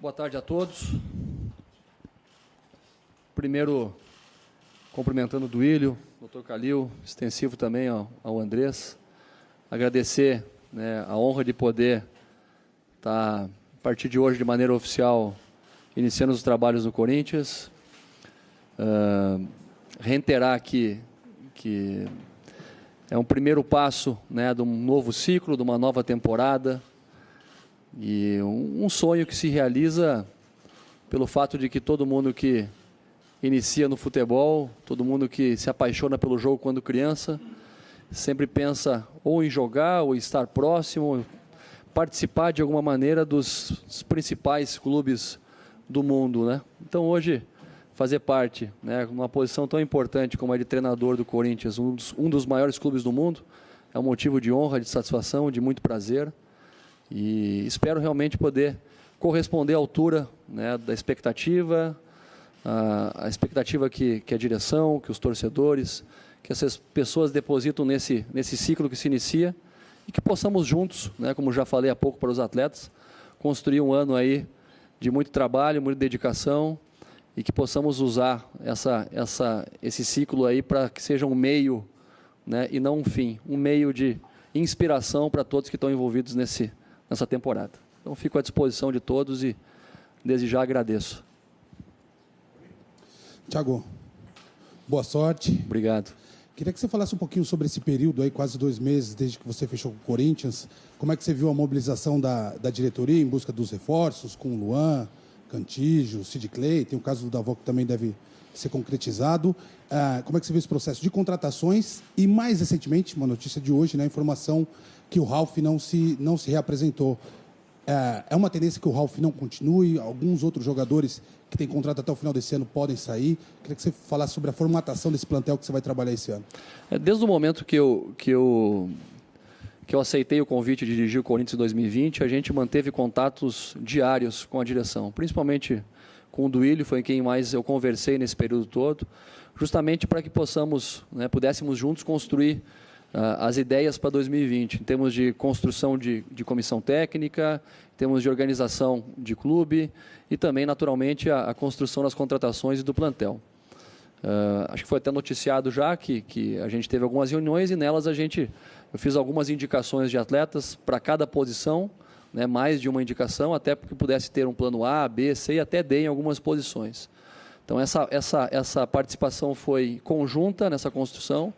Boa tarde a todos. Primeiro, cumprimentando o Duílio, Dr. Calil, extensivo também ao Andrés. Agradecer, né, a honra de poder estar, a partir de hoje, de maneira oficial, iniciando os trabalhos no Corinthians. Reiterar aqui que é um primeiro passo, né, de um novo ciclo, de uma nova temporada, e um sonho que se realiza pelo fato de que todo mundo que inicia no futebol, todo mundo que se apaixona pelo jogo quando criança, sempre pensa ou em jogar, ou estar próximo, participar de alguma maneira dos principais clubes do mundo, né? Então hoje, fazer parte, né, numa posição tão importante como a de treinador do Corinthians, um dos maiores clubes do mundo, é um motivo de honra, de satisfação, de muito prazer. E espero realmente poder corresponder à altura, né, da expectativa, a expectativa que a direção, que os torcedores, que essas pessoas depositam nesse ciclo que se inicia, e que possamos juntos, né, como já falei há pouco para os atletas, construir um ano aí de muito trabalho, muita dedicação, e que possamos usar esse ciclo aí para que seja um meio, né, e não um fim, um meio de inspiração para todos que estão envolvidos nessa temporada. Então, fico à disposição de todos e, desde já, agradeço. Tiago, boa sorte. Obrigado. Queria que você falasse um pouquinho sobre esse período aí, quase 2 meses, desde que você fechou com o Corinthians. Como é que você viu a mobilização da diretoria em busca dos reforços, com o Luan, Cantígio, Sid Clay, tem o caso do Davó que também deve ser concretizado. Como é que você viu esse processo de contratações? E, mais recentemente, uma notícia de hoje, né, a informação que o Ralf não se reapresentou. É uma tendência que o Ralf não continue, alguns outros jogadores que têm contrato até o final desse ano podem sair. Queria que você falasse sobre a formatação desse plantel que você vai trabalhar esse ano. Desde o momento que eu aceitei o convite de dirigir o Corinthians em 2020, a gente manteve contatos diários com a direção, principalmente com o Duílio, foi quem mais eu conversei nesse período todo, justamente para que pudéssemos juntos construir as ideias para 2020, em termos de construção de comissão técnica, em termos de organização de clube e também, naturalmente, a construção das contratações e do plantel. Acho que foi até noticiado já que a gente teve algumas reuniões e nelas eu fiz algumas indicações de atletas para cada posição, né, mais de uma indicação, até porque pudesse ter um plano A, B, C e até D em algumas posições. Então, essa participação foi conjunta nessa construção.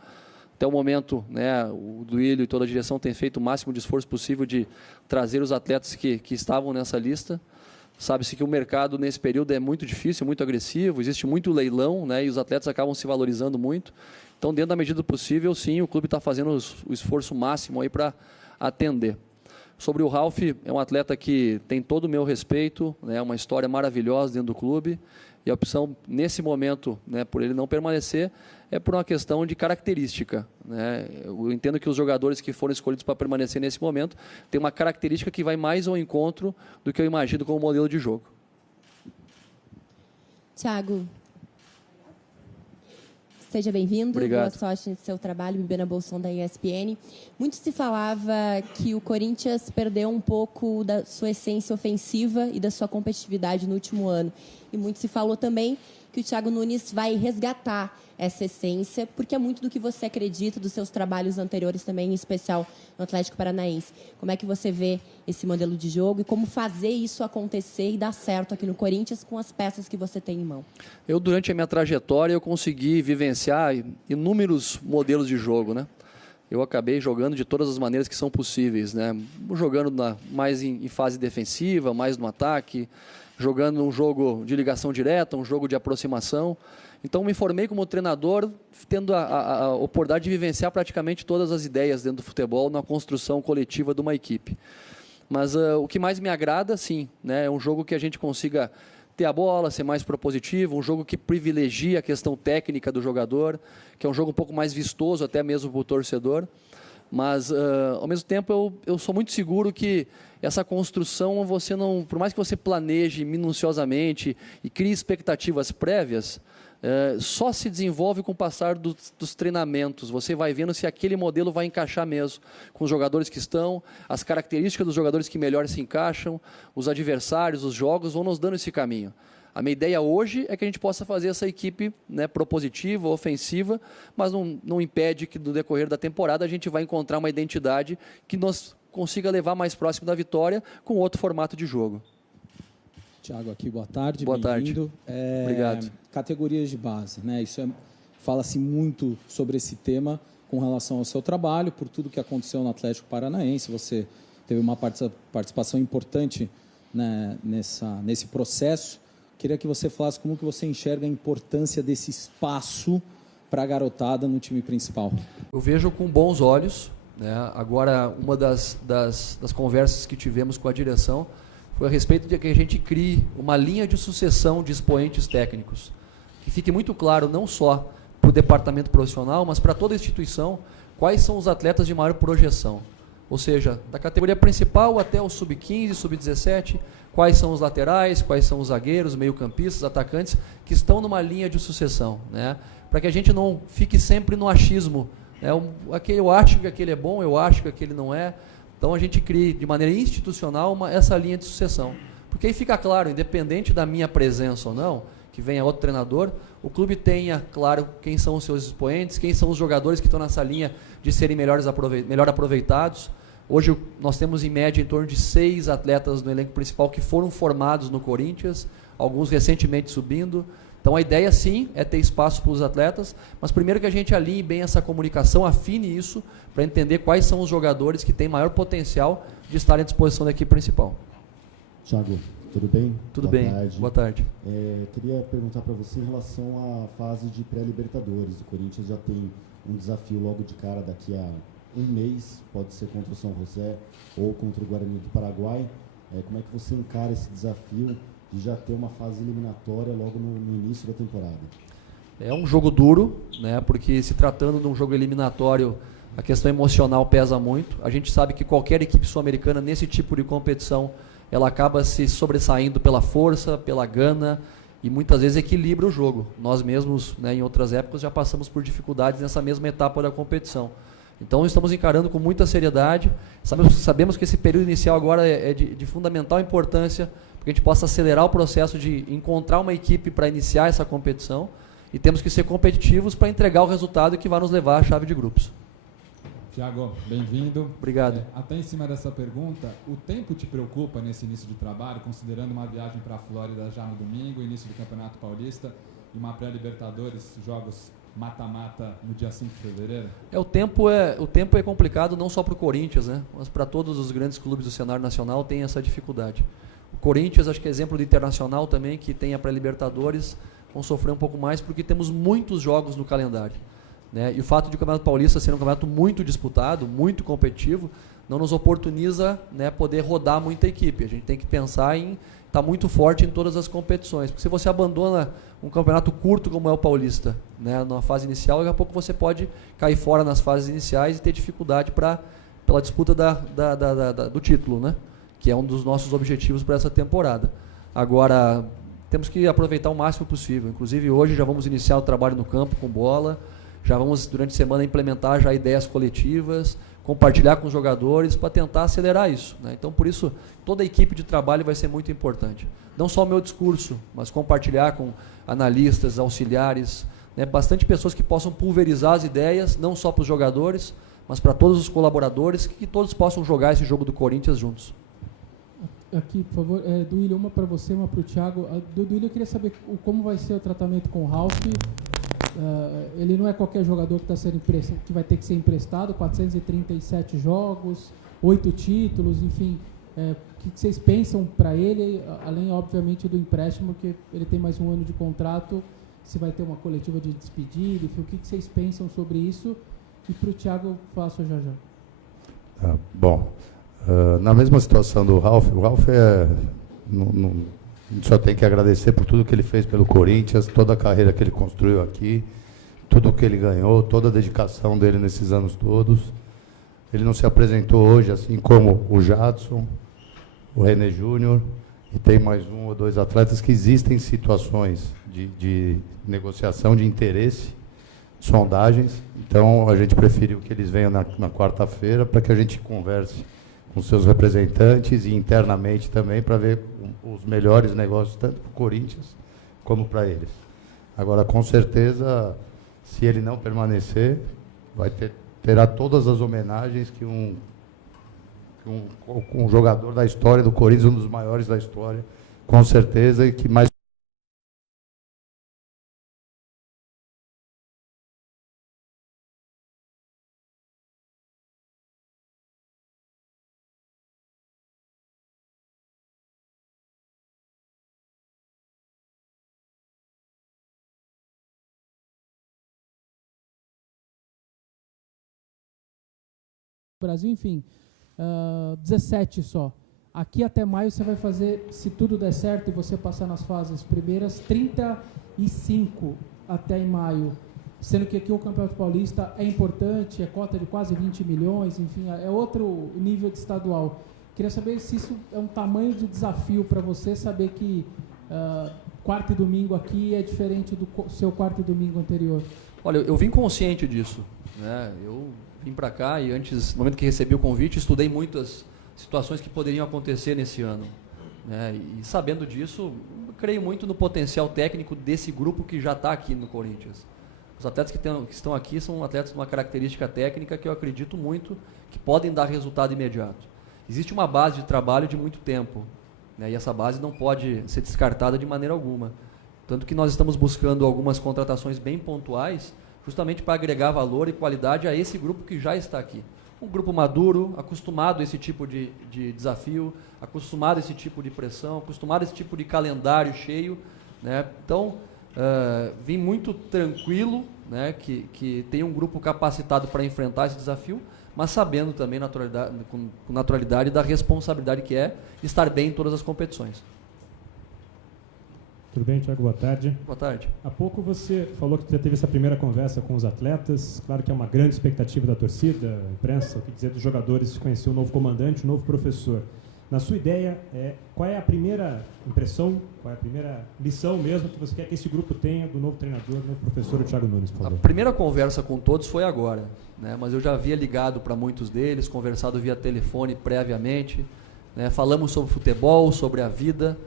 Até o momento, né, o Duílio e toda a direção têm feito o máximo de esforço possível de trazer os atletas que estavam nessa lista. Sabe-se que o mercado, nesse período, é muito difícil, muito agressivo, existe muito leilão, né, e os atletas acabam se valorizando muito. Então, dentro da medida do possível, sim, o clube está fazendo o esforço máximo aí para atender. Sobre o Ralf, é um atleta que tem todo o meu respeito, né, uma história maravilhosa dentro do clube, e a opção, nesse momento, né, por ele não permanecer, é por uma questão de característica, né? Eu entendo que os jogadores que foram escolhidos para permanecer nesse momento têm uma característica que vai mais ao encontro do que eu imagino como modelo de jogo. Tiago, seja bem-vindo. Obrigado. Boa sorte no seu trabalho, Bibena Bolson, da ESPN. Muito se falava que o Corinthians perdeu um pouco da sua essência ofensiva e da sua competitividade no último ano. E muito se falou também que o Thiago Nunes vai resgatar essa essência, porque é muito do que você acredita, dos seus trabalhos anteriores também, em especial no Atlético Paranaense. Como é que você vê esse modelo de jogo e como fazer isso acontecer e dar certo aqui no Corinthians com as peças que você tem em mão? Durante a minha trajetória, eu consegui vivenciar inúmeros modelos de jogo, né? Eu acabei jogando de todas as maneiras que são possíveis, né? Jogando mais em fase defensiva, mais no ataque, jogando um jogo de ligação direta, um jogo de aproximação. Então, me formei como treinador, tendo a oportunidade de vivenciar praticamente todas as ideias dentro do futebol na construção coletiva de uma equipe. Mas o que mais me agrada, sim, né, é um jogo que a gente consiga ter a bola, ser mais propositivo, um jogo que privilegia a questão técnica do jogador, que é um jogo um pouco mais vistoso até mesmo para o torcedor. Mas, ao mesmo tempo, eu sou muito seguro que essa construção, por mais que você planeje minuciosamente e crie expectativas prévias, só se desenvolve com o passar dos treinamentos. Você vai vendo se aquele modelo vai encaixar mesmo com os jogadores que estão, as características dos jogadores que melhor se encaixam, os adversários, os jogos vão nos dando esse caminho. A minha ideia hoje é que a gente possa fazer essa equipe, né, propositiva, ofensiva, mas não impede que no decorrer da temporada a gente vai encontrar uma identidade que nos consiga levar mais próximo da vitória com outro formato de jogo. Tiago aqui, boa tarde. Boa tarde. Bem-vindo. Obrigado. Categorias de base, né? Fala-se muito sobre esse tema com relação ao seu trabalho, por tudo que aconteceu no Atlético Paranaense. Você teve uma participação importante, né, nesse processo. Queria que você falasse como que você enxerga a importância desse espaço para a garotada no time principal. Eu vejo com bons olhos, né? Agora, uma das conversas que tivemos com a direção foi a respeito de que a gente crie uma linha de sucessão de expoentes técnicos, que fique muito claro não só para o departamento profissional, mas para toda a instituição, quais são os atletas de maior projeção. Ou seja, da categoria principal até o sub-15, sub-17, quais são os laterais, quais são os zagueiros, meio-campistas, atacantes, que estão numa linha de sucessão, né? Para que a gente não fique sempre no achismo, né? Eu acho que aquele é bom, eu acho que aquele não é. Então a gente cria de maneira institucional essa linha de sucessão. Porque aí fica claro, independente da minha presença ou não, que venha outro treinador, o clube tenha claro quem são os seus expoentes, quem são os jogadores que estão nessa linha de serem melhor aproveitados. Hoje nós temos em média em torno de 6 atletas no elenco principal que foram formados no Corinthians, alguns recentemente subindo. Então a ideia sim é ter espaço para os atletas, mas primeiro que a gente alinhe bem essa comunicação, afine isso, para entender quais são os jogadores que têm maior potencial de estarem à disposição da equipe principal. Thiago, tudo bem? Tudo bem, boa tarde. Queria perguntar para você em relação à fase de pré-libertadores. O Corinthians já tem um desafio logo de cara daqui a um mês, pode ser contra o São José ou contra o Guarani do Paraguai. Como é que você encara esse desafio de já ter uma fase eliminatória logo no início da temporada? É um jogo duro, né, porque se tratando de um jogo eliminatório, a questão emocional pesa muito. A gente sabe que qualquer equipe sul-americana nesse tipo de competição, ela acaba se sobressaindo pela força, pela gana e muitas vezes equilibra o jogo. Nós mesmos, né, em outras épocas, já passamos por dificuldades nessa mesma etapa da competição. Então estamos encarando com muita seriedade. Sabemos que esse período inicial agora é de fundamental importância, para que a gente possa acelerar o processo de encontrar uma equipe para iniciar essa competição e temos que ser competitivos para entregar o resultado que vai nos levar à chave de grupos. Tiago, bem-vindo. Obrigado. Até em cima dessa pergunta, o tempo te preocupa nesse início de trabalho, considerando uma viagem para a Flórida já no domingo, início do Campeonato Paulista e uma pré-Libertadores, jogos mata-mata no dia 5 de fevereiro? O tempo é complicado não só para o Corinthians, né, mas para todos os grandes clubes do cenário nacional tem essa dificuldade. O Corinthians, acho que é exemplo do Internacional também, que tem a pré-Libertadores, vão sofrer um pouco mais porque temos muitos jogos no calendário, né? E o fato de o Campeonato Paulista ser um campeonato muito disputado, muito competitivo, não nos oportuniza, né, poder rodar muita equipe. A gente tem que pensar em estar muito forte em todas as competições. Porque se você abandona um campeonato curto como é o Paulista, né, na fase inicial, daqui a pouco você pode cair fora nas fases iniciais e ter dificuldade pela disputa do título, né, que é um dos nossos objetivos para essa temporada. Agora, temos que aproveitar o máximo possível. Inclusive, hoje já vamos iniciar o trabalho no campo com bola, já vamos, durante a semana, implementar já ideias coletivas, compartilhar com os jogadores para tentar acelerar isso, né? Então, por isso, toda a equipe de trabalho vai ser muito importante. Não só o meu discurso, mas compartilhar com analistas, auxiliares, né? Bastante pessoas que possam pulverizar as ideias, não só para os jogadores, mas para todos os colaboradores, que todos possam jogar esse jogo do Corinthians juntos. Aqui, por favor, Duílio, uma para você, uma para o Thiago. Do Duílio, eu queria saber como vai ser o tratamento com o Ralf. Ele não é qualquer jogador que vai ter que ser emprestado, 437 jogos, 8 títulos, enfim. O que vocês pensam para ele, além, obviamente, do empréstimo, que ele tem mais um ano de contrato, se vai ter uma coletiva de despedida, enfim, o que vocês pensam sobre isso? E para o Thiago, eu faço já já. Na mesma situação do Ralf, o Ralf só tem que agradecer por tudo que ele fez pelo Corinthians, toda a carreira que ele construiu aqui, tudo que ele ganhou, toda a dedicação dele nesses anos todos. Ele não se apresentou hoje, assim como o Jadson, o René Júnior e tem mais 1 ou 2 atletas que existem situações de negociação de interesse, sondagens. Então, a gente preferiu que eles venham na quarta-feira para que a gente converse com seus representantes e internamente também para ver os melhores negócios, tanto para o Corinthians como para eles. Agora, com certeza, se ele não permanecer, terá todas as homenagens que um jogador da história do Corinthians, um dos maiores da história, com certeza, e que mais... Brasil, enfim, 17 só. Aqui até maio você vai fazer, se tudo der certo e você passar nas fases primeiras, 35 até em maio. Sendo que aqui o Campeonato Paulista é importante, é cota de quase 20 milhões, enfim, é outro nível de estadual. Queria saber se isso é um tamanho de desafio para você, saber que quarta e domingo aqui é diferente do seu quarto e domingo anterior. Olha, eu vim consciente disso, né? Eu vim para cá e antes, no momento que recebi o convite, estudei muitas situações que poderiam acontecer nesse ano, né? E sabendo disso, creio muito no potencial técnico desse grupo que já está aqui no Corinthians. Os atletas que estão aqui são atletas de uma característica técnica que eu acredito muito que podem dar resultado imediato. Existe uma base de trabalho de muito tempo, né? E essa base não pode ser descartada de maneira alguma. Tanto que nós estamos buscando algumas contratações bem pontuais, justamente para agregar valor e qualidade a esse grupo que já está aqui. Um grupo maduro, acostumado a esse tipo de desafio, acostumado a esse tipo de pressão, acostumado a esse tipo de calendário cheio, né? Então, vim muito tranquilo, né, que tem um grupo capacitado para enfrentar esse desafio, mas sabendo também com naturalidade da responsabilidade que é estar bem em todas as competições. Tudo bem, Thiago? Boa tarde. Boa tarde. Há pouco você falou que já teve essa primeira conversa com os atletas. Claro que é uma grande expectativa da torcida, imprensa, o que dizer dos jogadores, conhecer o novo comandante, o novo professor. Na sua ideia, qual é a primeira impressão, qual é a primeira lição mesmo que você quer que esse grupo tenha do novo treinador, do novo professor, o Thiago Nunes, por favor? A primeira conversa com todos foi agora, né? Mas eu já havia ligado para muitos deles, conversado via telefone previamente, né? Falamos sobre futebol, sobre a vida,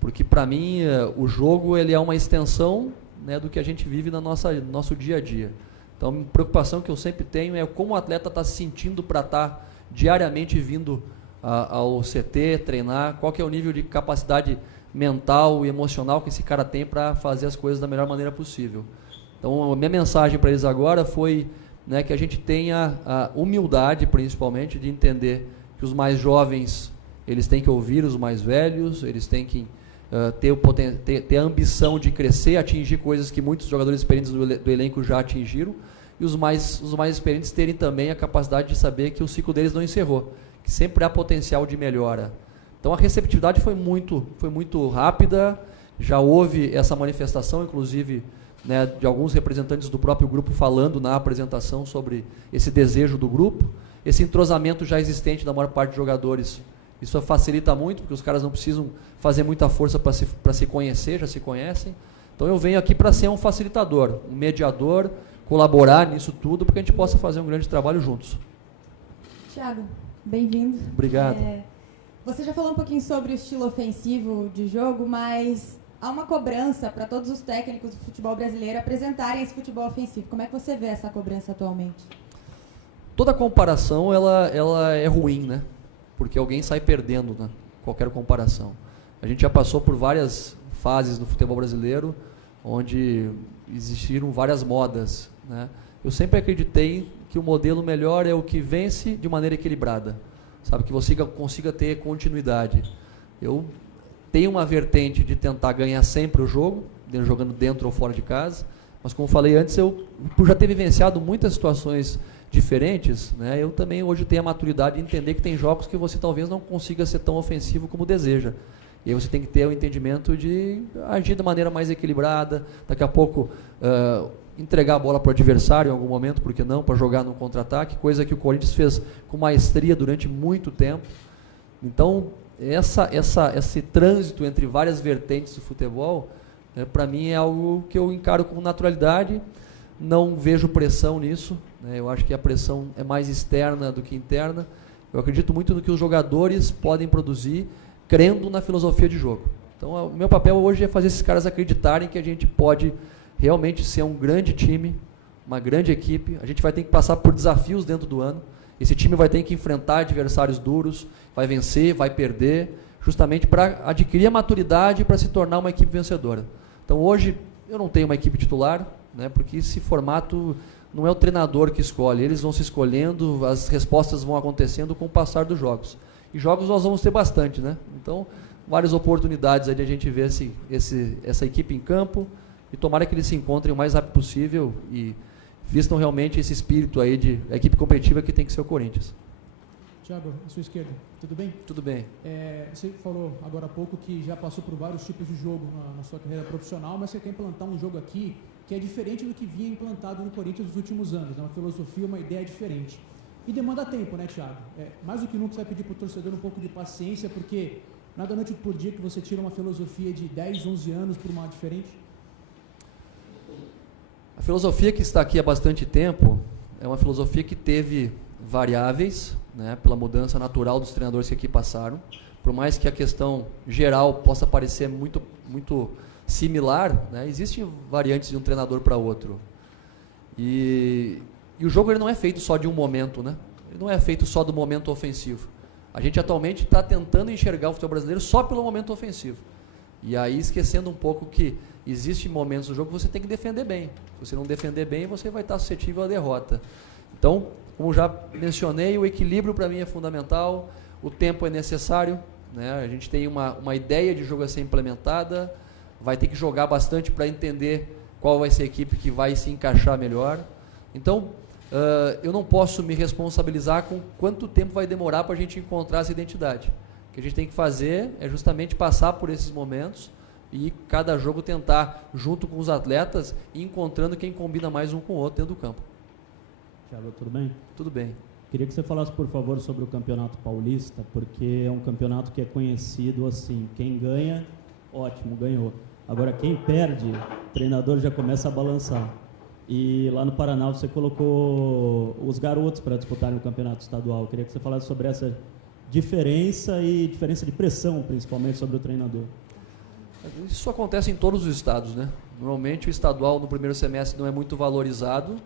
porque para mim o jogo ele é uma extensão, né, do que a gente vive no nosso dia a dia. Então, a preocupação que eu sempre tenho é como o atleta está se sentindo para estar diariamente vindo ao CT, treinar, qual que é o nível de capacidade mental e emocional que esse cara tem para fazer as coisas da melhor maneira possível. Então, a minha mensagem para eles agora foi, né, que a gente tenha a humildade, principalmente, de entender que os mais jovens eles têm que ouvir os mais velhos, eles têm que ter a ambição de crescer, atingir coisas que muitos jogadores experientes do elenco já atingiram, e os mais experientes terem também a capacidade de saber que o ciclo deles não encerrou, que sempre há potencial de melhora. Então a receptividade foi muito rápida, já houve essa manifestação, inclusive, né, de alguns representantes do próprio grupo falando na apresentação sobre esse desejo do grupo, esse entrosamento já existente da maior parte dos jogadores. Isso facilita muito, porque os caras não precisam fazer muita força para se conhecer, já se conhecem. Então eu venho aqui para ser um facilitador, um mediador, colaborar nisso tudo, para que a gente possa fazer um grande trabalho juntos. Thiago, bem-vindo. Obrigado. Você já falou um pouquinho sobre o estilo ofensivo de jogo, mas há uma cobrança para todos os técnicos do futebol brasileiro apresentarem esse futebol ofensivo. Como é que você vê essa cobrança atualmente? Toda comparação ela é ruim, né? Porque alguém sai perdendo, né? Qualquer comparação. A gente já passou por várias fases no futebol brasileiro, onde existiram várias modas, né? Eu sempre acreditei que o modelo melhor é o que vence de maneira equilibrada, sabe? Que você consiga ter continuidade. Eu tenho uma vertente de tentar ganhar sempre o jogo, jogando dentro ou fora de casa, mas como falei antes, por já ter vivenciado muitas situações diferentes, né, eu também hoje tenho a maturidade de entender que tem jogos que você talvez não consiga ser tão ofensivo como deseja. E aí você tem que ter o entendimento de agir de maneira mais equilibrada, daqui a pouco entregar a bola para o adversário em algum momento, por que não, para jogar no contra-ataque, coisa que o Corinthians fez com maestria durante muito tempo. Então, esse trânsito entre várias vertentes do futebol, para mim é algo que eu encaro com naturalidade, não vejo pressão nisso, né? Eu acho que a pressão é mais externa do que interna. Eu acredito muito no que os jogadores podem produzir, crendo na filosofia de jogo. Então, o meu papel hoje é fazer esses caras acreditarem que a gente pode realmente ser um grande time, uma grande equipe. A gente vai ter que passar por desafios dentro do ano. Esse time vai ter que enfrentar adversários duros, vai vencer, vai perder, justamente para adquirir a maturidade para se tornar uma equipe vencedora. Então, hoje, eu não tenho uma equipe titular, né, porque esse formato não é o treinador que escolhe, eles vão se escolhendo, as respostas vão acontecendo com o passar dos jogos. E jogos nós vamos ter bastante, né? Então, várias oportunidades aí de a gente ver essa equipe em campo e tomara que eles se encontrem o mais rápido possível e vistam realmente esse espírito aí de equipe competitiva que tem que ser o Corinthians. Thiago, à sua esquerda, tudo bem? Tudo bem. Você falou agora há pouco que já passou por vários tipos de jogo na sua carreira profissional, mas você quer implantar um jogo aqui que é diferente do que vinha implantado no Corinthians nos últimos anos, uma filosofia, uma ideia diferente. E demanda tempo, né, Thiago? Mais do que nunca você vai pedir para o torcedor um pouco de paciência, porque não é da noite por dia que você tira uma filosofia de 10, 11 anos para uma diferente? A filosofia que está aqui há bastante tempo é uma filosofia que teve variáveis, né, pela mudança natural dos treinadores que aqui passaram. Por mais que a questão geral possa parecer muito similar, né, existem variantes de um treinador para outro. E o jogo ele não é feito só de um momento, né? Ele não é feito só do momento ofensivo. A gente atualmente está tentando enxergar o futebol brasileiro só pelo momento ofensivo. E aí esquecendo um pouco que existem momentos do jogo que você tem que defender bem. Se você não defender bem, você vai estar suscetível à derrota. Então, como já mencionei, o equilíbrio para mim é fundamental, o tempo é necessário, né? A gente tem uma ideia de jogo a ser implementada, vai ter que jogar bastante para entender qual vai ser a equipe que vai se encaixar melhor. Então, eu não posso me responsabilizar com quanto tempo vai demorar para a gente encontrar essa identidade. O que a gente tem que fazer é justamente passar por esses momentos e cada jogo tentar, junto com os atletas, ir encontrando quem combina mais um com o outro dentro do campo. Thiago, tudo bem? Tudo bem. Queria que você falasse, por favor, sobre o Campeonato Paulista, porque é um campeonato que é conhecido assim, quem ganha, ótimo, ganhou. Agora, quem perde, o treinador já começa a balançar. E lá no Paraná você colocou os garotos para disputarem o campeonato estadual. Eu queria que você falasse sobre essa diferença e diferença de pressão, principalmente, sobre o treinador. Isso acontece em todos os estados, né? Normalmente o estadual no primeiro semestre não é muito valorizado,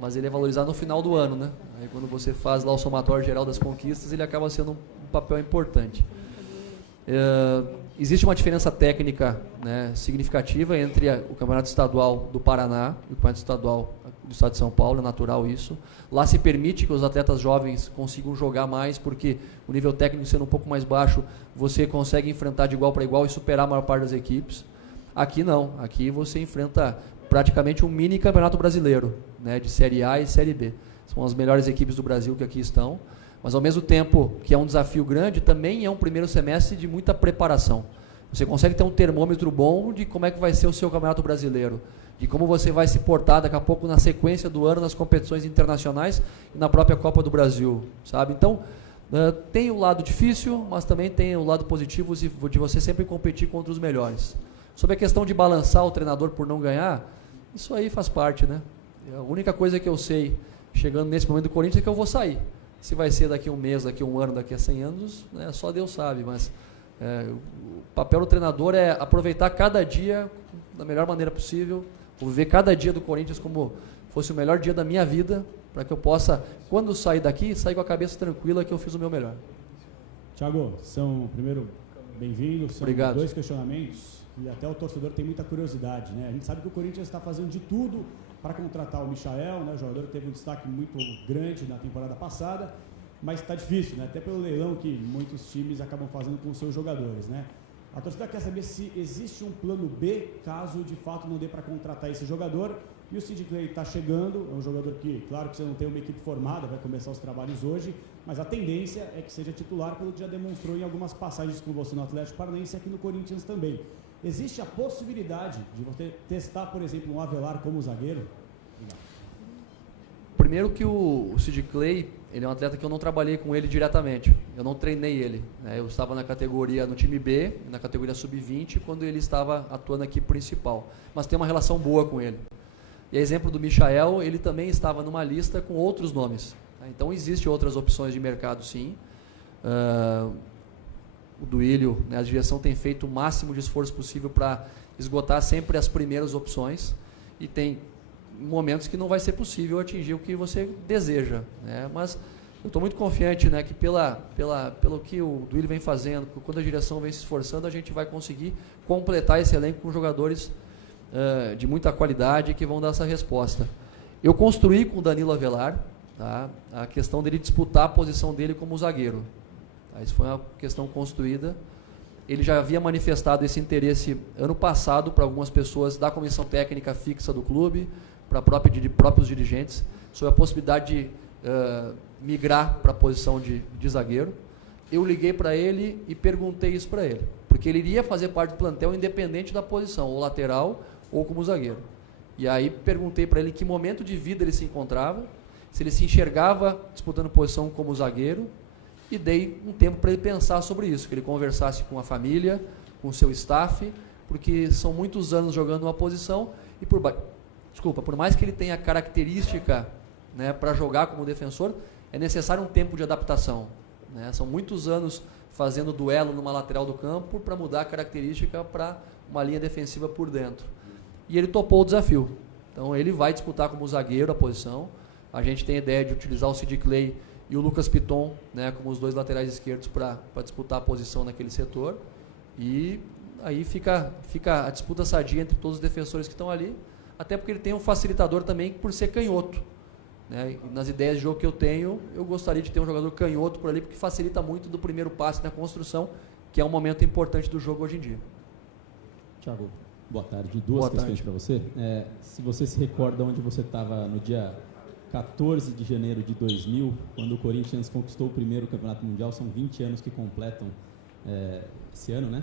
mas ele é valorizado no final do ano, né? Aí quando você faz lá o somatório geral das conquistas, ele acaba sendo um papel importante. Existe uma diferença técnica, né, significativa entre o Campeonato Estadual do Paraná e o Campeonato Estadual do Estado de São Paulo, é natural isso. Lá se permite que os atletas jovens consigam jogar mais, porque o nível técnico sendo um pouco mais baixo, você consegue enfrentar de igual para igual e superar a maior parte das equipes. Aqui não, aqui você enfrenta praticamente um mini campeonato brasileiro, né, de Série A e Série B. São as melhores equipes do Brasil que aqui estão. Mas, ao mesmo tempo que é um desafio grande, também é um primeiro semestre de muita preparação. Você consegue ter um termômetro bom de como é que vai ser o seu Campeonato Brasileiro, de como você vai se portar daqui a pouco na sequência do ano nas competições internacionais e na própria Copa do Brasil, sabe? Então, tem o lado difícil, mas também tem o lado positivo de você sempre competir contra os melhores. Sobre a questão de balançar o treinador por não ganhar, isso aí faz parte, né? A única coisa que eu sei, chegando nesse momento do Corinthians, é que eu vou sair. Se vai ser daqui a um mês, daqui a um ano, daqui a 100 anos, né, só Deus sabe, mas o papel do treinador é aproveitar cada dia da melhor maneira possível, vou viver cada dia do Corinthians como fosse o melhor dia da minha vida, para que eu possa, quando sair daqui, sair com a cabeça tranquila que eu fiz o meu melhor. Thiago, primeiro, bem-vindo, são Obrigado. 2 questionamentos e até o torcedor tem muita curiosidade, né? A gente sabe que o Corinthians está fazendo de tudo para contratar o Michael, né? O jogador teve um destaque muito grande na temporada passada, mas está difícil, né? Até pelo leilão que muitos times acabam fazendo com os seus jogadores, né? A torcida quer saber se existe um plano B, caso de fato não dê para contratar esse jogador. E o Sid Clay está chegando, é um jogador que, claro que você não tem uma equipe formada, vai começar os trabalhos hoje, mas a tendência é que seja titular, pelo que já demonstrou em algumas passagens com você no Atlético Paranaense e aqui no Corinthians também. Existe a possibilidade de você testar, por exemplo, um Avelar como zagueiro? Primeiro que o Sid Clay ele é um atleta que eu não trabalhei com ele diretamente, eu não treinei ele, né? Eu estava na categoria, no time B, na categoria sub-20, quando ele estava atuando aqui principal, mas tem uma relação boa com ele. E a exemplo do Michael, ele também estava numa lista com outros nomes, tá? Então existem outras opções de mercado, sim. O Duílio, né, a direção tem feito o máximo de esforço possível para esgotar sempre as primeiras opções, e tem momentos que não vai ser possível atingir o que você deseja, né? Mas eu estou muito confiante, né, que pelo que o Duílio vem fazendo, quando a direção vem se esforçando, a gente vai conseguir completar esse elenco com jogadores de muita qualidade que vão dar essa resposta. Eu construí com o Danilo Avelar, tá, a questão dele disputar a posição dele como zagueiro. Tá, isso foi uma questão construída. Ele já havia manifestado esse interesse ano passado para algumas pessoas da comissão técnica fixa do clube, para próprios dirigentes, sobre a possibilidade de migrar para a posição de zagueiro. Eu liguei para ele e perguntei isso para ele, porque ele iria fazer parte do plantel independente da posição, ou lateral ou como zagueiro. E aí perguntei para ele em que momento de vida ele se encontrava, se ele se enxergava disputando posição como zagueiro, e dei um tempo para ele pensar sobre isso, que ele conversasse com a família, com o seu staff, porque são muitos anos jogando uma posição, e por mais que ele tenha característica, né, para jogar como defensor, é necessário um tempo de adaptação, né? São muitos anos fazendo duelo numa lateral do campo para mudar a característica para uma linha defensiva por dentro. E ele topou o desafio. Então ele vai disputar como zagueiro a posição. A gente tem a ideia de utilizar o Sid Clay e o Lucas Piton, né, como os dois laterais esquerdos para disputar a posição naquele setor. E aí fica a disputa sadia entre todos os defensores que estão ali, até porque ele tem um facilitador também por ser canhoto, né? E nas ideias de jogo que eu tenho, eu gostaria de ter um jogador canhoto por ali, porque facilita muito do primeiro passe na construção, que é um momento importante do jogo hoje em dia. Thiago, boa tarde. Duas questões para você. Se você se recorda onde você estava no dia 14 de janeiro de 2000, quando o Corinthians conquistou o primeiro campeonato mundial, são 20 anos que completam esse ano, né?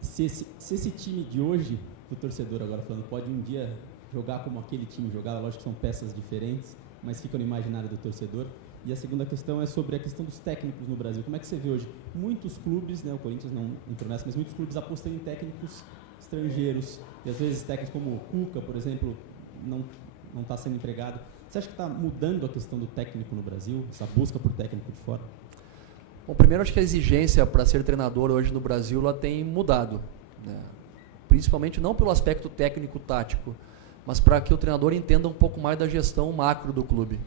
Se esse time de hoje, o torcedor agora falando, pode um dia jogar como aquele time jogava, lógico que são peças diferentes, mas fica no imaginário do torcedor. E a segunda questão é sobre a questão dos técnicos no Brasil. Como é que você vê hoje? Muitos clubes, né, o Corinthians não entrou nessa, mas muitos clubes apostam em técnicos estrangeiros, e às vezes técnicos como o Cuca, por exemplo, não está sendo empregado. Você acha que está mudando a questão do técnico no Brasil, essa busca por técnico de fora? Bom, primeiro acho que a exigência para ser treinador hoje no Brasil ela tem mudado, né? Principalmente não pelo aspecto técnico-tático, mas para que o treinador entenda um pouco mais da gestão macro do clube.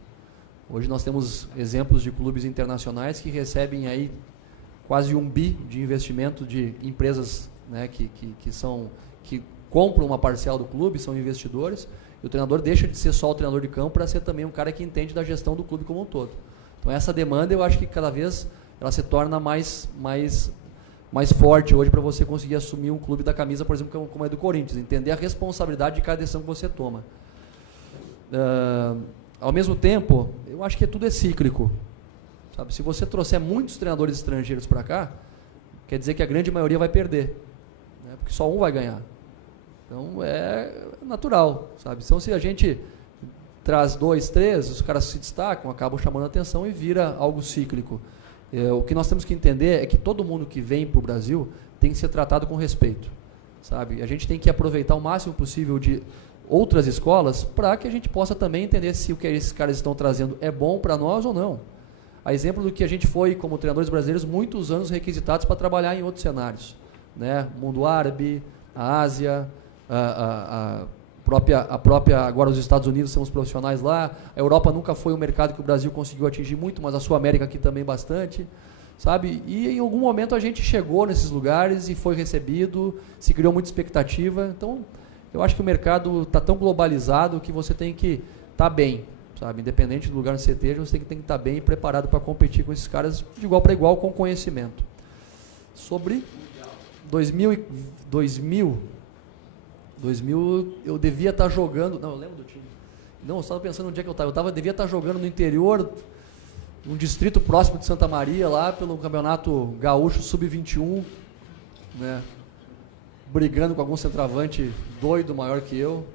Hoje nós temos exemplos de clubes internacionais que recebem aí quase 1 bi de investimento de empresas, né, que compram uma parcela do clube, são investidores, e o treinador deixa de ser só o treinador de campo para ser também um cara que entende da gestão do clube como um todo. Então essa demanda eu acho que cada vez ela se torna mais forte hoje para você conseguir assumir um clube da camisa, por exemplo, como é do Corinthians, entender a responsabilidade de cada decisão que você toma. Ao mesmo tempo, eu acho que tudo é cíclico. Sabe? Se você trouxer muitos treinadores estrangeiros para cá, quer dizer que a grande maioria vai perder, né? Porque só um vai ganhar. Então é natural, sabe? Então se a gente traz 2, 3, os caras se destacam, acabam chamando a atenção e vira algo cíclico. O que nós temos que entender é que todo mundo que vem para o Brasil tem que ser tratado com respeito, sabe? A gente tem que aproveitar o máximo possível de outras escolas para que a gente possa também entender se o que esses caras estão trazendo é bom para nós ou não. A exemplo do que a gente foi, como treinadores brasileiros, muitos anos requisitados para trabalhar em outros cenários, né? Mundo árabe, a Ásia, a própria, agora os Estados Unidos são os profissionais lá, a Europa nunca foi um mercado que o Brasil conseguiu atingir muito, mas a Sul-América aqui também bastante, sabe? E em algum momento a gente chegou nesses lugares e foi recebido, se criou muita expectativa. Então, eu acho que o mercado está tão globalizado que você tem que estar bem, sabe? Independente do lugar onde você esteja, você tem que estar bem preparado para competir com esses caras de igual para igual, com conhecimento. Sobre 2000 eu devia estar jogando, não, eu lembro do time, não, eu estava pensando onde é que eu estava, devia estar jogando no interior, um distrito próximo de Santa Maria, lá pelo Campeonato Gaúcho Sub-21, né, brigando com algum centroavante doido, maior que eu.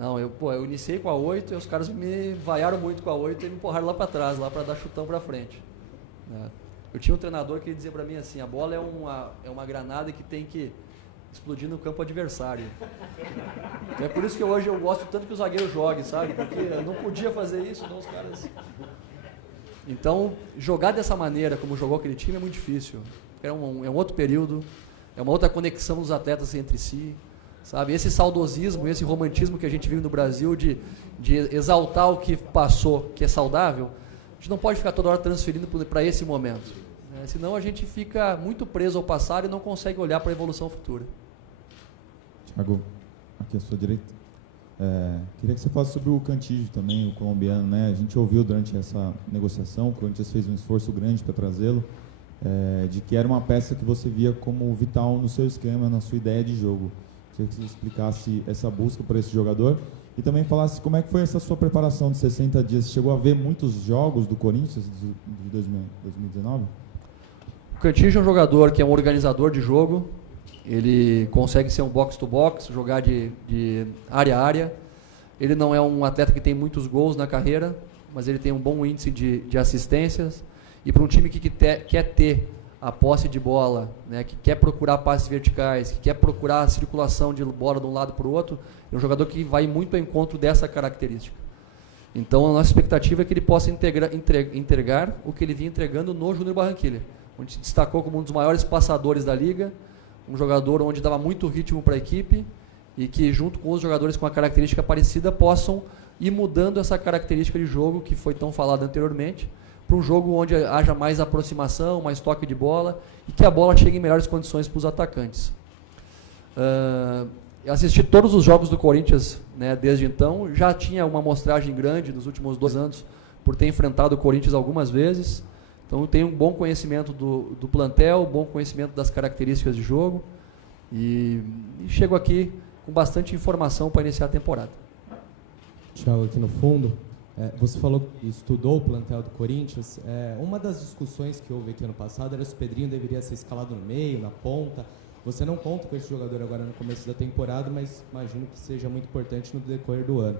Não, eu iniciei com a 8 e os caras me vaiaram muito com a 8 e me empurraram lá para trás, lá para dar chutão para frente. Eu tinha um treinador que dizia para mim assim, a bola é uma granada que tem que explodir no campo adversário. Então é por isso que hoje eu gosto tanto que o zagueiro jogue, sabe? Porque eu não podia fazer isso, então os caras... Então, jogar dessa maneira, como jogou aquele time, é muito difícil. É um outro período, é uma outra conexão dos atletas entre si, sabe? Esse saudosismo, esse romantismo que a gente vive no Brasil de exaltar o que passou, que é saudável, a gente não pode ficar toda hora transferindo para esse momento, né? Senão a gente fica muito preso ao passado e não consegue olhar para a evolução futura. Thiago, aqui à sua direita. Queria que você falasse sobre o Cantillo também, o colombiano, né? A gente ouviu durante essa negociação, o Corinthians fez um esforço grande para trazê-lo, de que era uma peça que você via como vital no seu esquema, na sua ideia de jogo. Queria que você explicasse essa busca por esse jogador e também falasse como é que foi essa sua preparação de 60 dias. Você chegou a ver muitos jogos do Corinthians de 2019? O Cantillo é um jogador que é um organizador de jogo. Ele consegue ser um box-to-box, jogar de área a área. Ele não é um atleta que tem muitos gols na carreira, mas ele tem um bom índice de assistências. E para um time que quer ter a posse de bola, né, que quer procurar passes verticais, que quer procurar a circulação de bola de um lado para o outro, é um jogador que vai muito ao encontro dessa característica. Então, a nossa expectativa é que ele possa entregar o que ele vinha entregando no Júnior Barranquilla, onde se destacou como um dos maiores passadores da liga, um jogador onde dava muito ritmo para a equipe e que, junto com os jogadores com uma característica parecida, possam ir mudando essa característica de jogo que foi tão falada anteriormente, para um jogo onde haja mais aproximação, mais toque de bola e que a bola chegue em melhores condições para os atacantes. Eu assisti todos os jogos do Corinthians, né, desde então, já tinha uma amostragem grande nos últimos 2 anos por ter enfrentado o Corinthians algumas vezes. Então, eu tenho um bom conhecimento do plantel, bom conhecimento das características de jogo e chego aqui com bastante informação para iniciar a temporada. Thiago, aqui no fundo, você falou que estudou o plantel do Corinthians. Uma das discussões que houve aqui ano passado era se o Pedrinho deveria ser escalado no meio, na ponta. Você não conta com esse jogador agora no começo da temporada, mas imagino que seja muito importante no decorrer do ano.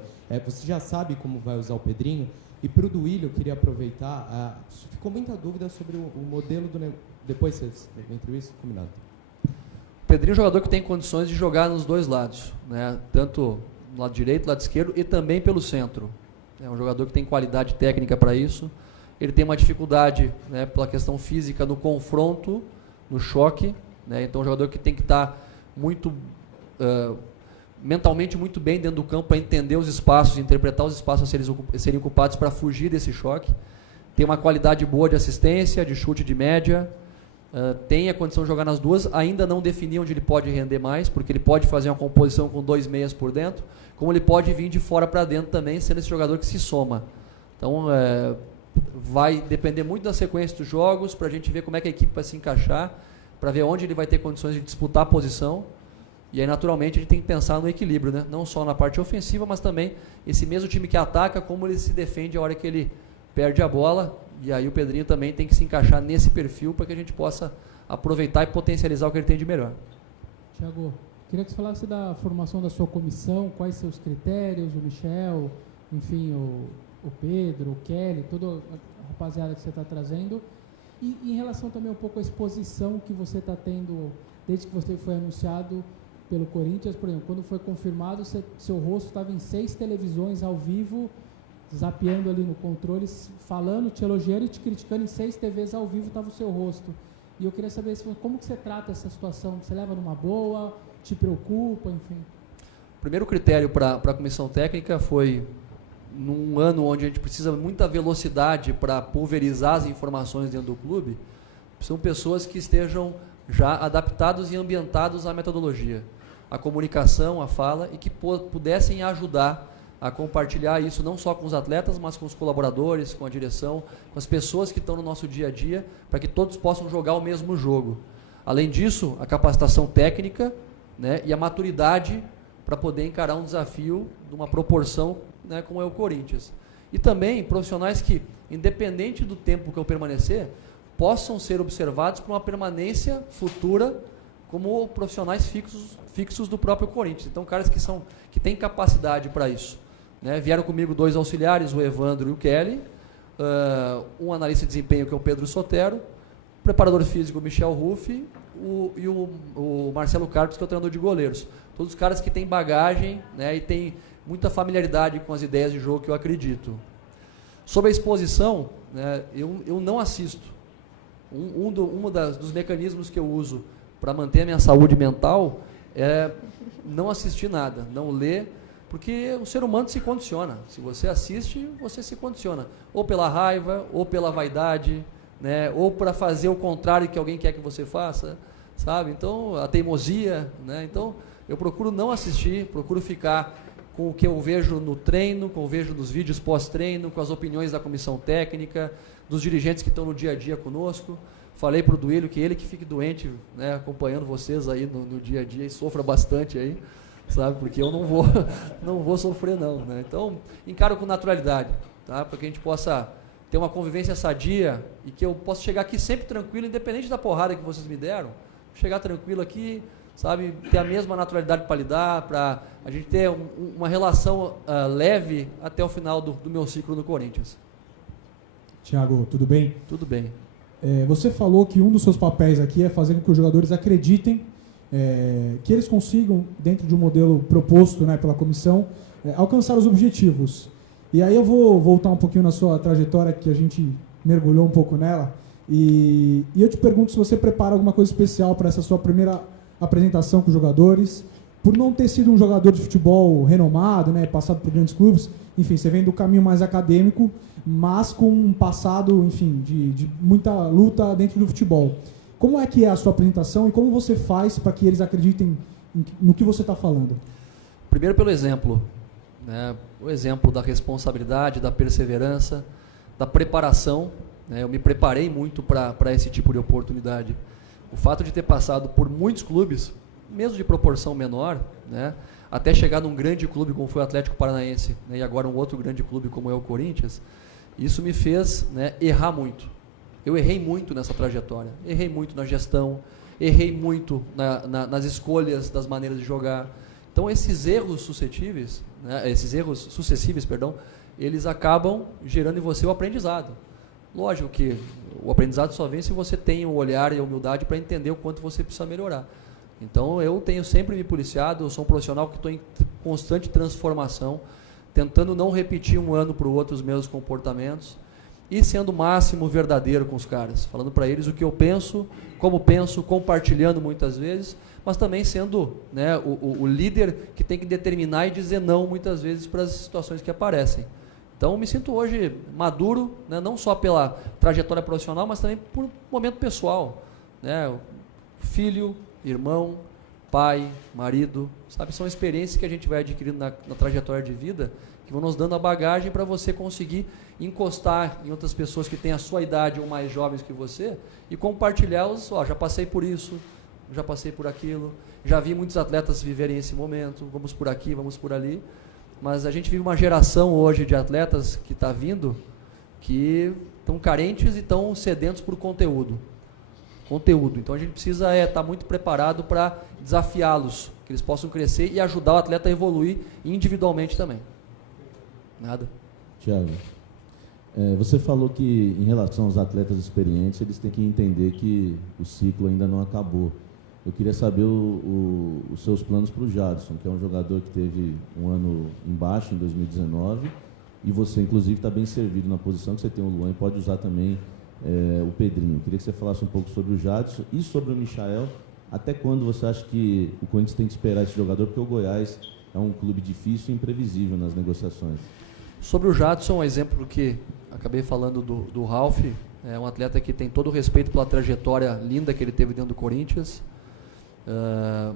Você já sabe como vai usar o Pedrinho? E para o Duílio, eu queria aproveitar, ficou muita dúvida sobre o modelo do negócio. Depois você entre isso, combinado. O Pedrinho é um jogador que tem condições de jogar nos dois lados, né? Tanto no lado direito, lado esquerdo e também pelo centro. É um jogador que tem qualidade técnica para isso. Ele tem uma dificuldade, né, pela questão física no confronto, no choque, né? Então é um jogador que tem que estar muito... mentalmente muito bem dentro do campo para entender os espaços, interpretar os espaços a serem ocupados para fugir desse choque. Tem uma qualidade boa de assistência, de chute de média, tem a condição de jogar nas duas, ainda não definiu onde ele pode render mais, porque ele pode fazer uma composição com 2 meias por dentro, como ele pode vir de fora para dentro também, sendo esse jogador que se soma. Então, vai depender muito da sequência dos jogos, para a gente ver como é que a equipe vai se encaixar, para ver onde ele vai ter condições de disputar a posição. E aí, naturalmente, a gente tem que pensar no equilíbrio, né? Não só na parte ofensiva, mas também esse mesmo time que ataca, como ele se defende a hora que ele perde a bola. E aí o Pedrinho também tem que se encaixar nesse perfil para que a gente possa aproveitar e potencializar o que ele tem de melhor. Thiago, queria que você falasse da formação da sua comissão, quais seus critérios, o Michel, enfim, o Pedro, o Kelly, toda a rapaziada que você está trazendo. E em relação também um pouco à exposição que você está tendo desde que você foi anunciado pelo Corinthians, por exemplo, quando foi confirmado, seu rosto estava em 6 televisões ao vivo, zapeando ali no controle, falando, te elogiando e te criticando em 6 TVs ao vivo, estava o seu rosto. E eu queria saber como que você trata essa situação, você leva numa boa, te preocupa, enfim? O primeiro critério para a comissão técnica foi, num ano onde a gente precisa de muita velocidade para pulverizar as informações dentro do clube, são pessoas que estejam já adaptados e ambientados à metodologia, à comunicação, à fala, e que pudessem ajudar a compartilhar isso não só com os atletas, mas com os colaboradores, com a direção, com as pessoas que estão no nosso dia a dia, para que todos possam jogar o mesmo jogo. Além disso, a capacitação técnica, né, e a maturidade para poder encarar um desafio de uma proporção, né, como é o Corinthians. E também profissionais que, independente do tempo que eu permanecer, possam ser observados para uma permanência futura como profissionais fixos do próprio Corinthians. Então, caras que têm capacidade para isso. Né? Vieram comigo 2 auxiliares, o Evandro e o Kelly, um analista de desempenho, que é o Pedro Sotero, o preparador físico, o Michel Ruff, e o Marcelo Carpes, que é o treinador de goleiros. Todos os caras que têm bagagem, né, e têm muita familiaridade com as ideias de jogo que eu acredito. Sobre a exposição, né, eu não assisto. Dos mecanismos que eu uso para manter a minha saúde mental é não assistir nada, não ler, porque o ser humano se condiciona. Se você assiste, você se condiciona. Ou pela raiva, ou pela vaidade, né, ou para fazer o contrário que alguém quer que você faça, sabe? Então, a teimosia, né? Então, eu procuro não assistir, procuro ficar com o que eu vejo no treino, com o que eu vejo nos vídeos pós-treino, com as opiniões da comissão técnica, dos dirigentes que estão no dia a dia conosco. Falei para o Duílio que ele que fique doente, né, acompanhando vocês aí no dia a dia e sofra bastante aí, sabe? Porque eu não vou sofrer não, né? Então, encaro com naturalidade, tá? Para que a gente possa ter uma convivência sadia e que eu possa chegar aqui sempre tranquilo, independente da porrada que vocês me deram, chegar tranquilo aqui, sabe, ter a mesma naturalidade para lidar, para a gente ter uma relação leve até o final do meu ciclo no Corinthians. Thiago, tudo bem? Tudo bem. Você falou que um dos seus papéis aqui é fazer com que os jogadores acreditem, que eles consigam, dentro de um modelo proposto, né, pela comissão, alcançar os objetivos. E aí eu vou voltar um pouquinho na sua trajetória, que a gente mergulhou um pouco nela, e eu te pergunto se você prepara alguma coisa especial para essa sua primeira apresentação com os jogadores, por não ter sido um jogador de futebol renomado, né, passado por grandes clubes, enfim, você vem do caminho mais acadêmico, mas com um passado, enfim, de muita luta dentro do futebol. Como é que é a sua apresentação e como você faz para que eles acreditem no que você está falando? Primeiro pelo exemplo, né, o exemplo da responsabilidade, da perseverança, da preparação, né, eu me preparei muito para esse tipo de oportunidade. O fato de ter passado por muitos clubes, mesmo de proporção menor, né, até chegar num grande clube como foi o Atlético Paranaense, né, e agora um outro grande clube como é o Corinthians, isso me fez, né, errar muito. Eu errei muito nessa trajetória, errei muito na gestão, errei muito nas escolhas das maneiras de jogar. Então esses erros sucessivos, eles acabam gerando em você o aprendizado. Lógico que o aprendizado só vem se você tem o olhar e a humildade para entender o quanto você precisa melhorar. Então eu tenho sempre me policiado, eu sou um profissional que estou em constante transformação, tentando não repetir um ano para o outro os meus comportamentos e sendo o máximo verdadeiro com os caras, falando para eles o que eu penso, como penso, compartilhando muitas vezes, mas também sendo, né, o líder que tem que determinar e dizer não muitas vezes para as situações que aparecem. Então, me sinto hoje maduro, né, não só pela trajetória profissional, mas também por momento pessoal. Né, filho, irmão, pai, marido, sabe? São experiências que a gente vai adquirindo na trajetória de vida, que vão nos dando a bagagem para você conseguir encostar em outras pessoas que têm a sua idade ou mais jovens que você e compartilhá-los. Já passei por isso, já passei por aquilo, já vi muitos atletas viverem esse momento, vamos por aqui, vamos por ali. Mas a gente vive uma geração hoje de atletas que está vindo, que estão carentes e estão sedentos por conteúdo. Então a gente precisa estar muito preparado para desafiá-los, que eles possam crescer e ajudar o atleta a evoluir individualmente também. Nada. Thiago, você falou que em relação aos atletas experientes, eles têm que entender que o ciclo ainda não acabou. Eu queria saber os seus planos para o Jadson, que é um jogador que teve um ano embaixo, em 2019, e você, inclusive, está bem servido na posição que você tem o Luan e pode usar também o Pedrinho. Eu queria que você falasse um pouco sobre o Jadson e sobre o Michael. Até quando você acha que o Corinthians tem que esperar esse jogador? Porque o Goiás é um clube difícil e imprevisível nas negociações. Sobre o Jadson, um exemplo que acabei falando do Ralf, é um atleta que tem todo o respeito pela trajetória linda que ele teve dentro do Corinthians.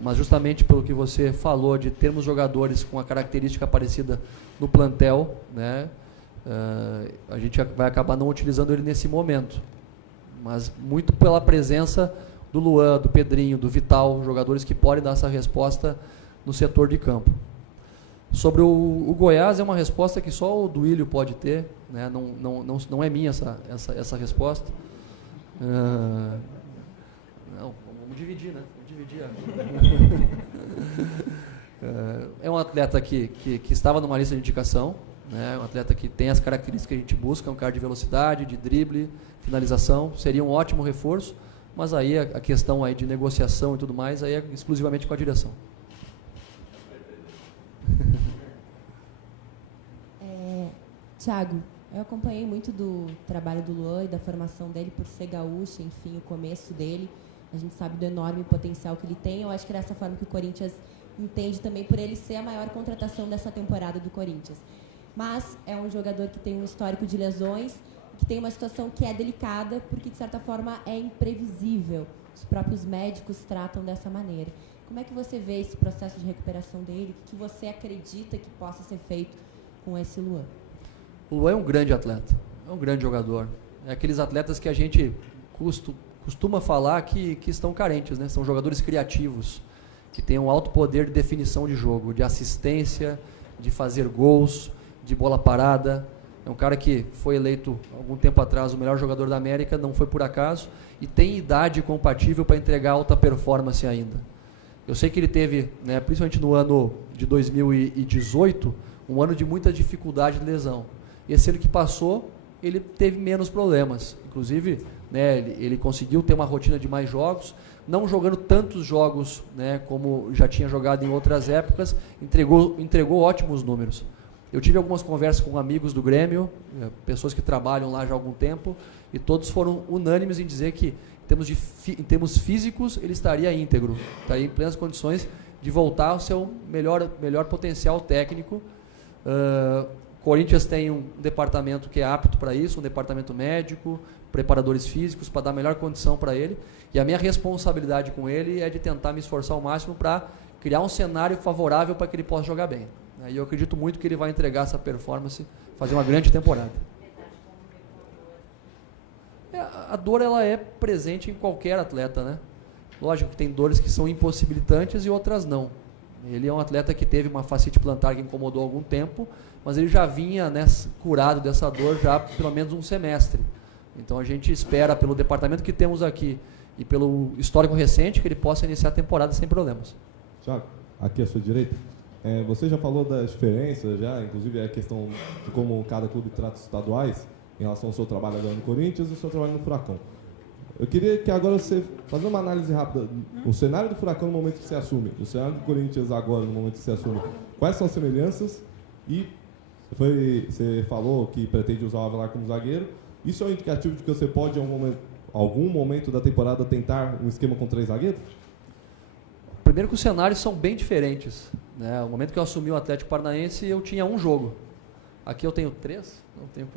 Mas justamente pelo que você falou de termos jogadores com a característica parecida no plantel, né, a gente vai acabar não utilizando ele nesse momento, mas muito pela presença do Luan, do Pedrinho, do Vital, jogadores que podem dar essa resposta no setor de campo. Sobre o Goiás, é uma resposta que só o Duílio pode ter, né, não é minha essa resposta. Não, Vamos dividir, né? Vamos dividir. É um atleta que estava numa lista de indicação, né? Um atleta que tem as características que a gente busca, um cara de velocidade, de drible, finalização, seria um ótimo reforço, mas aí a questão aí de negociação e tudo mais, aí é exclusivamente com a direção. Thiago, eu acompanhei muito do trabalho do Luan e da formação dele por ser gaúcho, enfim, o começo dele. A gente sabe do enorme potencial que ele tem. Eu acho que é dessa forma que o Corinthians entende também por ele ser a maior contratação dessa temporada do Corinthians. Mas é um jogador que tem um histórico de lesões, que tem uma situação que é delicada, porque, de certa forma, é imprevisível. Os próprios médicos tratam dessa maneira. Como é que você vê esse processo de recuperação dele? O que você acredita que possa ser feito com esse Luan? O Luan é um grande atleta, é um grande jogador. É aqueles atletas que a gente costuma falar que estão carentes, né? São jogadores criativos, que têm um alto poder de definição de jogo, de assistência, de fazer gols, de bola parada. É um cara que foi eleito, algum tempo atrás, o melhor jogador da América, não foi por acaso, e tem idade compatível para entregar alta performance ainda. Eu sei que ele teve, né, principalmente no ano de 2018, um ano de muita dificuldade de lesão. Esse ano que passou, ele teve menos problemas. Inclusive, né, ele conseguiu ter uma rotina de mais jogos, não jogando tantos jogos, né, como já tinha jogado em outras épocas, entregou ótimos números. Eu tive algumas conversas com amigos do Grêmio, pessoas que trabalham lá já há algum tempo, e todos foram unânimes em dizer que, em termos físicos, ele estaria íntegro, estaria em plenas condições de voltar ao seu melhor potencial técnico. Corinthians tem um departamento que é apto para isso, um departamento médico, preparadores físicos, para dar a melhor condição para ele. E a minha responsabilidade com ele é de tentar me esforçar ao máximo para criar um cenário favorável para que ele possa jogar bem. E eu acredito muito que ele vai entregar essa performance, fazer uma grande temporada. A dor ela é presente em qualquer atleta, né? Lógico que tem dores que são impossibilitantes e outras não. Ele é um atleta que teve uma fascite plantar que incomodou há algum tempo, mas ele já vinha, né, curado dessa dor já pelo menos um semestre. Então a gente espera, pelo departamento que temos aqui e pelo histórico recente, que ele possa iniciar a temporada sem problemas. Thiago, aqui à sua direita, você já falou das diferenças, inclusive a questão de como cada clube trata os estaduais em relação ao seu trabalho agora no Corinthians e o seu trabalho no Furacão. Eu queria que agora você, fazendo uma análise rápida, o cenário do Furacão no momento que você assume, o cenário do Corinthians agora no momento que você assume, quais são as semelhanças? E você falou que pretende usar o Avelar como zagueiro. Isso é um indicativo de que você pode, em algum momento da temporada, tentar um esquema com 3 zagueiros? Primeiro que os cenários são bem diferentes, né? No momento que eu assumi o Atlético Paranaense, eu tinha um jogo. Aqui eu tenho 3? Não tenho.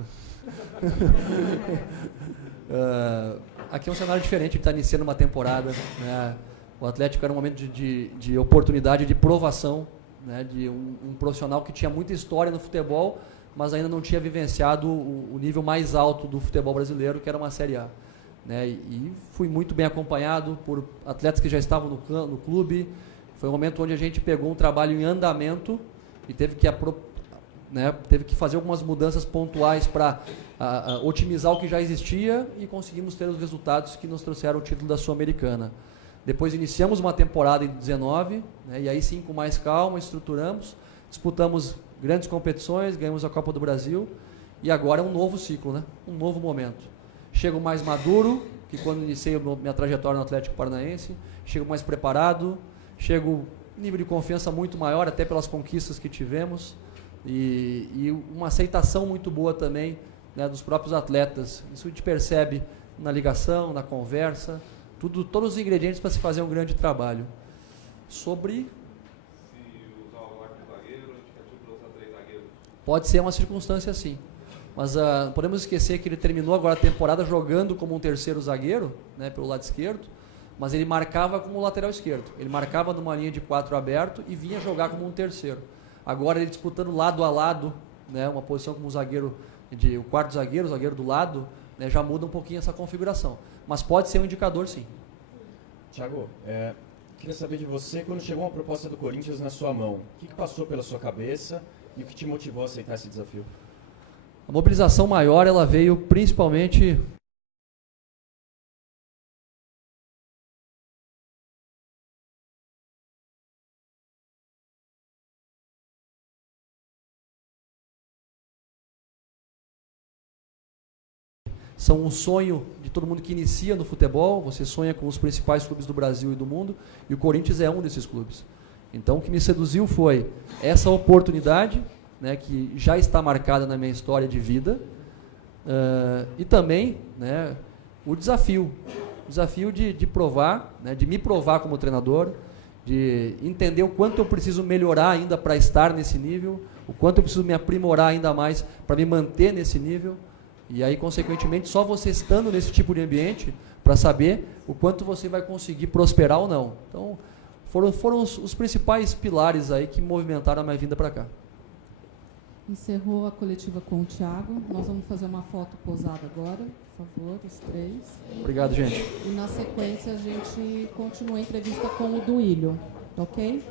Aqui é um cenário diferente, ele está iniciando uma temporada, né? O Atlético era um momento de oportunidade, de provação, né? De um profissional que tinha muita história no futebol, mas ainda não tinha vivenciado o nível mais alto do futebol brasileiro, que era uma Série A. Né? E fui muito bem acompanhado por atletas que já estavam no clube. Foi um momento onde a gente pegou um trabalho em andamento e teve que fazer algumas mudanças pontuais para otimizar o que já existia e conseguimos ter os resultados que nos trouxeram o título da Sul-Americana. Depois iniciamos uma temporada em 19, né, e aí sim, com mais calma, estruturamos, disputamos grandes competições, ganhamos a Copa do Brasil e agora é um novo ciclo, né, um novo momento. Chego mais maduro, que quando iniciei minha trajetória no Atlético Paranaense, chego mais preparado, chego nível de confiança muito maior, até pelas conquistas que tivemos, e uma aceitação muito boa também, né, dos próprios atletas. Isso a gente percebe na ligação, na conversa, todos os ingredientes para se fazer um grande trabalho. Sobre... Se usar o arco zagueiro, indicativo para usar 3 zagueiros. Pode ser uma circunstância assim. Mas não podemos esquecer que ele terminou agora a temporada jogando como um terceiro zagueiro, né, pelo lado esquerdo, mas ele marcava como lateral esquerdo. Ele marcava numa linha de 4 aberto e vinha jogar como um terceiro. Agora ele disputando lado a lado, né, uma posição como zagueiro, o quarto zagueiro, o zagueiro do lado, né, já muda um pouquinho essa configuração. Mas pode ser um indicador, sim. Thiago, queria saber de você, quando chegou uma proposta do Corinthians na sua mão, o que passou pela sua cabeça e o que te motivou a aceitar esse desafio? A mobilização maior ela veio principalmente são um sonho de todo mundo que inicia no futebol. Você sonha com os principais clubes do Brasil e do mundo, e o Corinthians é um desses clubes. Então, o que me seduziu foi essa oportunidade, né, que já está marcada na minha história de vida, e também, né, o desafio de provar, né, de me provar como treinador, de entender o quanto eu preciso melhorar ainda para estar nesse nível, o quanto eu preciso me aprimorar ainda mais para me manter nesse nível, e aí, consequentemente, só você estando nesse tipo de ambiente para saber o quanto você vai conseguir prosperar ou não. Então, foram os principais pilares aí que movimentaram a minha vinda para cá. Encerrou a coletiva com o Thiago. Nós vamos fazer uma foto posada agora, por favor, os 3. Obrigado, gente. E na sequência a gente continua a entrevista com o Duílio, ok?